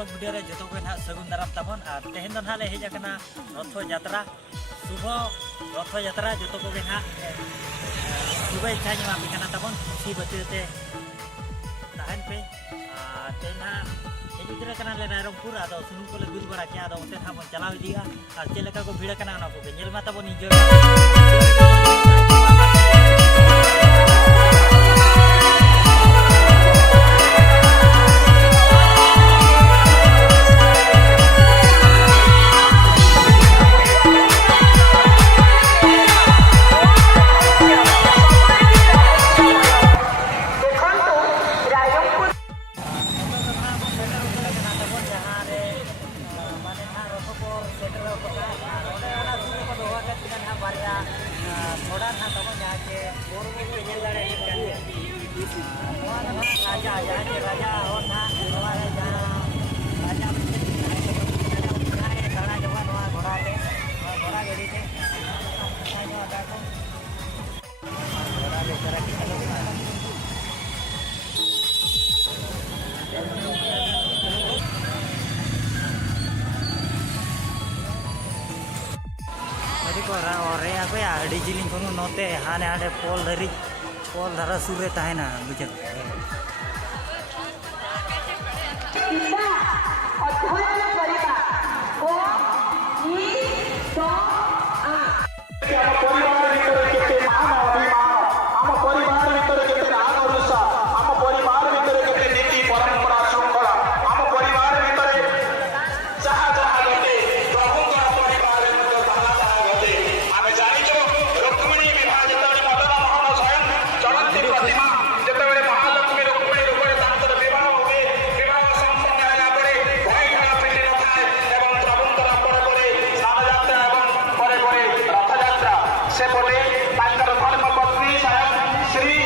Blog video रे जो ना सगुन दाराम तबन और तेहन दो ले हेज रथ यात्रा शुभ रथ यात्रा जो को ना शुभेच्छा जमा तबन खुशी बचते तहन पे तेना हेजुद्रे ले रायरंगपुर आदो सुनुम को दूर बड़ा के आदो उते था चला इदिया और चेलेका को भीड़ कना को नेल मा तबन निज और aku ya di jiling kono note hane hane pol dhara sure tahena bujak kita अध्ययन करिबा को नी तो आ परिवार भितर केते मान अभिमान हम परिवार भितर केते राग रुषा हम परिवार भितर केते नीति परंपरा श्रृंखला हम परिवार भितर जहा जहा गते प्रभु का परिवार भितर जहा जहा गते आमे जानि छो रुक्मिणी विवाह जेतबे मदन मोहन स्वयं चलंती प्रतिमा जेतबे महालक्ष्मी रुक्मिणी रूपे तांकर विवाह होवे विवाह संपन्न होला परे भाई खाना पिटी न थाए एवं प्रभुंकर परे परे स्नान यात्रा एवं परे परे रथ यात्रा से बोले तांकर धर्म पत्नी स्वयं श्री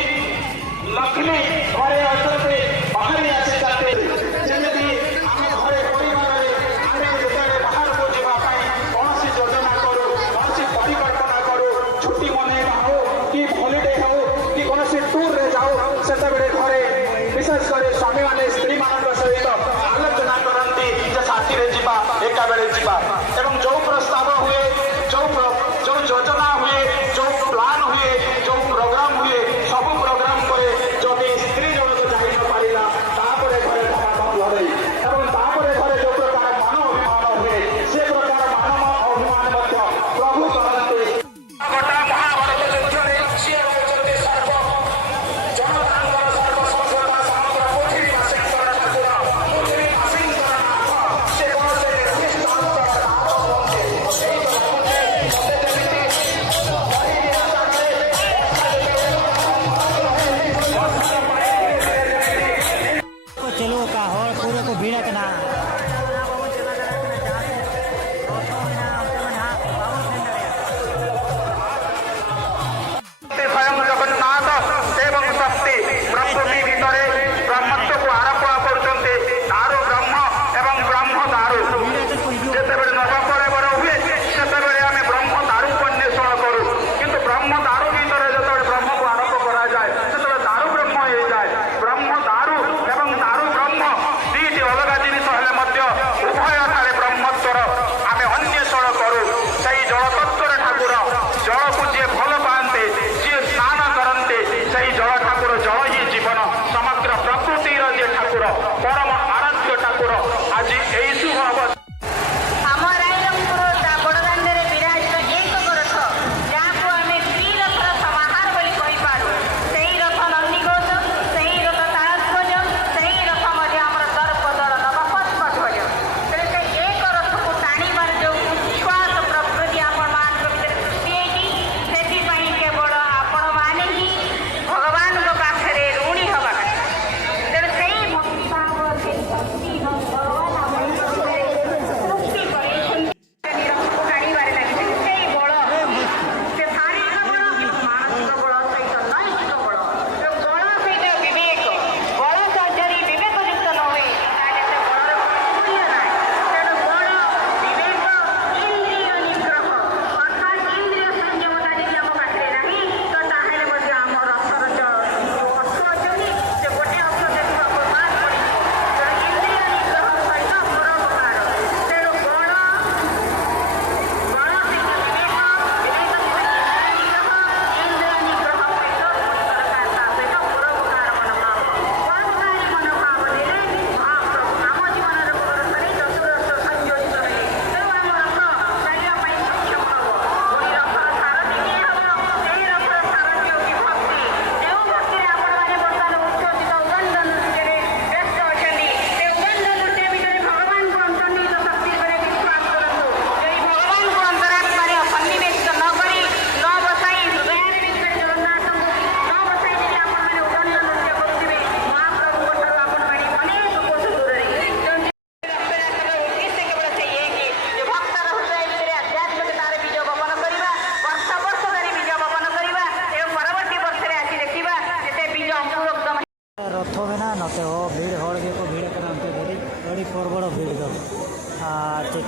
लक्ष्मी घरे असते बाहरी आसे जाते जेमिति आमे घरे परिवार रे आमे जेतबे बाहर को जीवा पाई कोनसी योजना करू कोनसी परिकल्पना करू छुट्टी मनेबा हो कि हॉलिडे हो कि कोनसी टूर रे जाओ सेतबे घरे विशेष करे स्वामी माने स्त्री मानक सहित आलोचना करती जे साथी रे जीवा एका बेले जीवा एवं जो प्रस्ताव हुए जो योजना हुए जो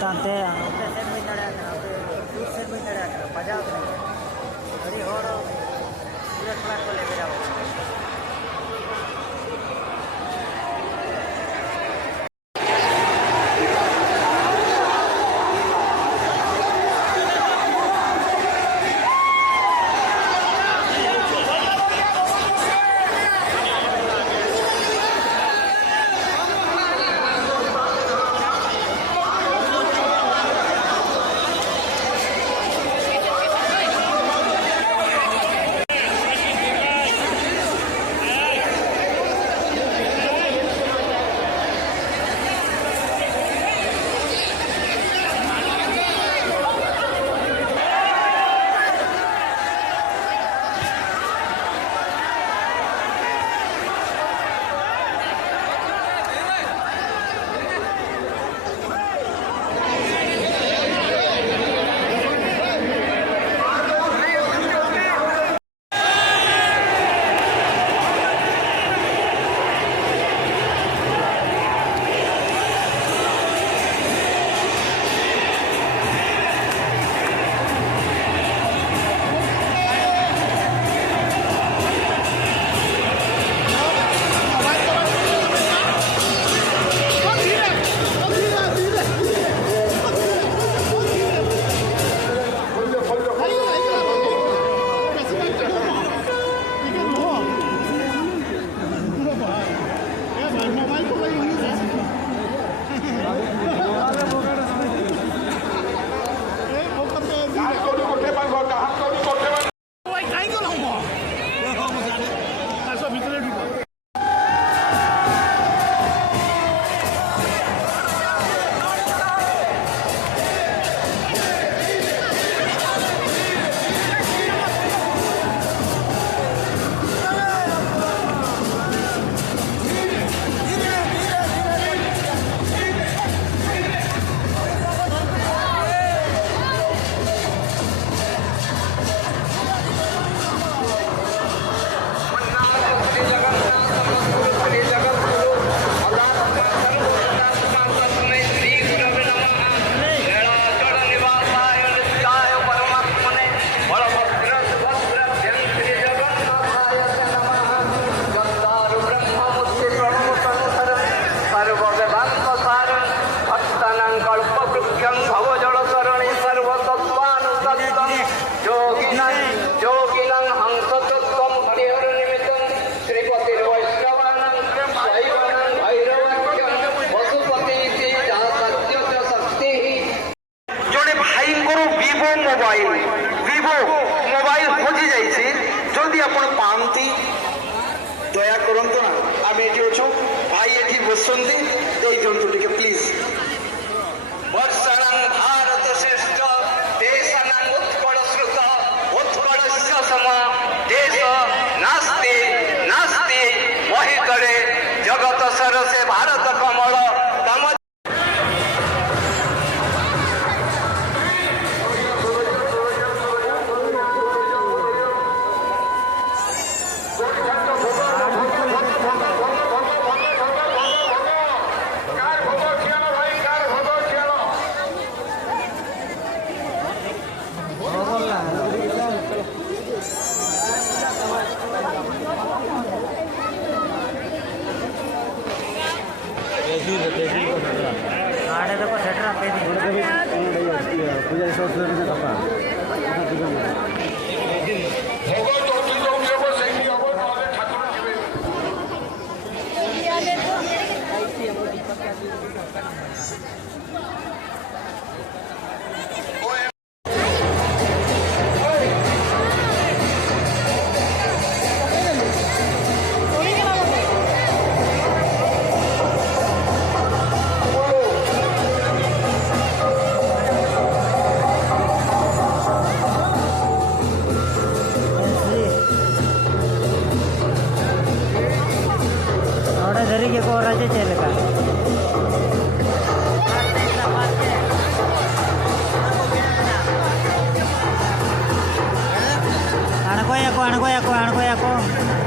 तांते सेन में नड़ा सेन में नड़ा बजाव अड़ी हर पूरा क्लास को ले बेरा दया करतु ना आम ये अच्छु भाई ये बसुँच टे प्लीज वर्षाणां भारत श्रेष्ठ देशानां उत्कल श्रुत उत्कलस्य सम देश नास्ति नास्ति महितरे जगत सरसे भारत कमल तम Anak ko.